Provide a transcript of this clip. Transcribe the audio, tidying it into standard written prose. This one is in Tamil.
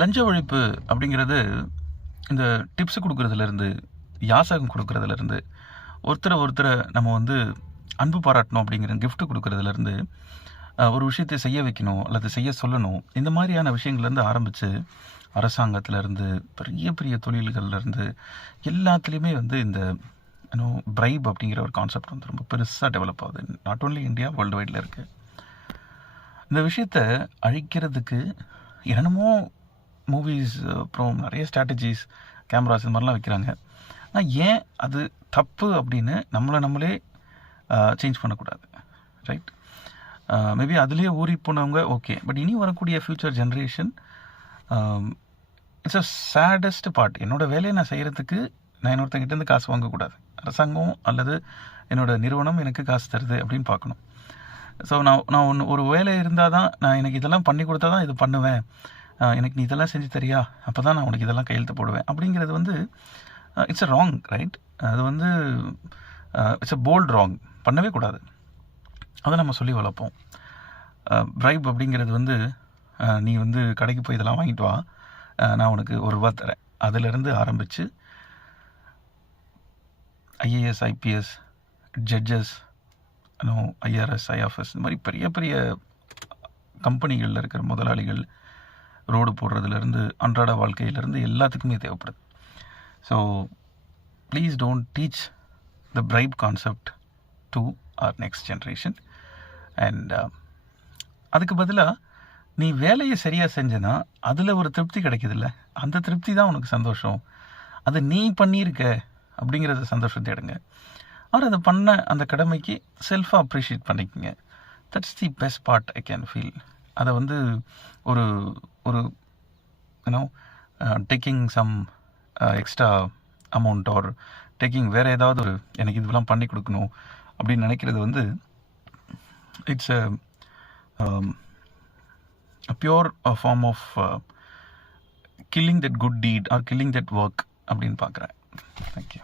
லஞ்ச ஒழிப்பு அப்படிங்கிறது இந்த டிப்ஸ் கொடுக்கறதுலேருந்து, யாசகம் கொடுக்கறதுலேருந்து, ஒருத்தரை நம்ம வந்து அன்பு பாராட்டணும் அப்படிங்கிற கிஃப்ட் கொடுக்கறதுலேருந்து, ஒரு விஷயத்தை செய்ய வைக்கணும் அல்லது செய்ய சொல்லணும், இந்த மாதிரியான விஷயங்கள்லேருந்து ஆரம்பித்து அரசாங்கத்திலேருந்து பெரிய பெரிய தொழில்கள்லேருந்து எல்லாத்துலேயுமே வந்து இந்த பிரைப் அப்படிங்கிற ஒரு கான்செப்ட் வந்து ரொம்ப பெருசாக டெவலப் ஆகுது. நாட் ஓன்லி இந்தியா, வேர்ல்டு வைடில் இருக்குது. இந்த விஷயத்தை அழிக்கிறதுக்கு என்னென்னமோ மூவிஸ், அப்புறம் நிறைய ஸ்ட்ராட்டஜிஸ், கேமராஸ் இந்த மாதிரிலாம் வைக்கிறாங்க. ஆனால் ஏன் அது தப்பு அப்படின்னு நம்மளே சேஞ்ச் பண்ணக்கூடாது, ரைட்? மேபி அதுலேயே ஊறி போனவங்க ஓகே, பட் இனி வரக்கூடிய future generation, it's a saddest part. என்னோடய வேலையை நான் செய்கிறதுக்கு நான் இன்னொருத்தங்கிட்டேருந்து காசு வாங்கக்கூடாது. அரசாங்கம் அல்லது என்னோடய நிறுவனம் எனக்கு காசு தருது அப்படின்னு பார்க்கணும். ஸோ நான் ஒரு வேலை இருந்தால் தான், நான் எனக்கு இதெல்லாம் பண்ணி கொடுத்தா தான் இது பண்ணுவேன், எனக்கு நீ இதெல்லாம் செஞ்சு தரியா, அப்போ தான் நான் உனக்கு இதெல்லாம் கையெழுத்து போடுவேன் அப்படிங்கிறது வந்து இட்ஸ் அ ராங், ரைட்? அது வந்து இட்ஸ் அ போல்ட் ராங், பண்ணவே கூடாது. அதை நம்ம சொல்லி வளர்ப்போம். பிரைப் அப்படிங்கிறது வந்து நீ வந்து கடைக்கு போய் இதெல்லாம் வாங்கிட்டு வா, நான் உனக்கு ₹1 தரேன், அதிலிருந்து ஆரம்பித்து IAS, IPS, judges, IRS, IFS, இந்த மாதிரி பெரிய பெரிய கம்பெனிகளில் இருக்கிற முதலாளிகள், ரோடு போடுறதுலேருந்து அன்றாட வாழ்க்கையிலேருந்து எல்லாத்துக்குமே தேவைப்படுது. So please don't teach the bribe concept to our next generation. And அதுக்கு பதிலாக நீ வேலையை சரியாக செஞ்சனா அதில் ஒரு திருப்தி கிடைக்குதுல்ல, அந்த திருப்தி தான் உனக்கு சந்தோஷம். அது நீ பண்ணியிருக்க அப்படிங்கிறத சந்தோஷத்தை எடுங்க. அவர் அதை பண்ண அந்த கடமைக்கு செல்ஃபாக அப்ரிஷியேட் பண்ணிக்கோங்க. That's the best part I can feel. அதை வந்து ஒரு ஒரு taking some extra amount or taking வேறு ஏதாவது ஒரு எனக்கு இதெல்லாம் பண்ணி கொடுக்கணும் அப்படின்னு நினைக்கிறது வந்து it's a pure form of killing that good deed or killing that work அப்படின்னு பார்க்குறேன். தேங்க்யூ.